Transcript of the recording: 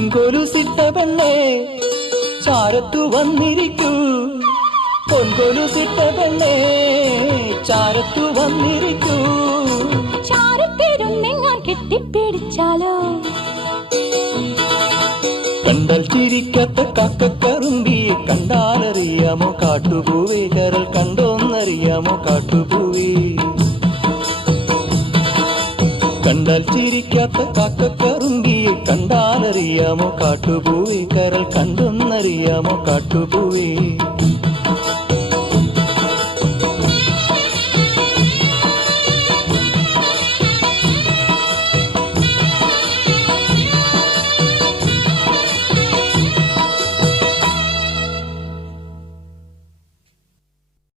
പൊൻകൊലുസിട്ട പെണ്ണേ ചാരത്തു വന്നിരിക്കൂ, പൊൻകൊലുസിട്ട പെണ്ണേ ചാരത്തു വന്നിരിക്കൂ. ചാരത്തിരുന്നെങ്ങാൻ കെട്ടിപ്പിടിച്ചാലോ? കണ്ടാൽ ചിരിക്കാത്ത കാക്കക്കറുമ്പിയെ കണ്ടാലറിയാമോ കാട്ടുപൂവേ, കരൾ കണ്ടോന്നറിയാമോ കാട്ടുപൂവേ. കണ്ടാൽ ചിരിക്കാത്ത കാക്കക്കറുമ്പിയെ കണ്ടാലറിയാമോ കാട്ടുപൂവേ, കരൾ കണ്ടോന്നറിയാമോ കാട്ടുപൂവേ.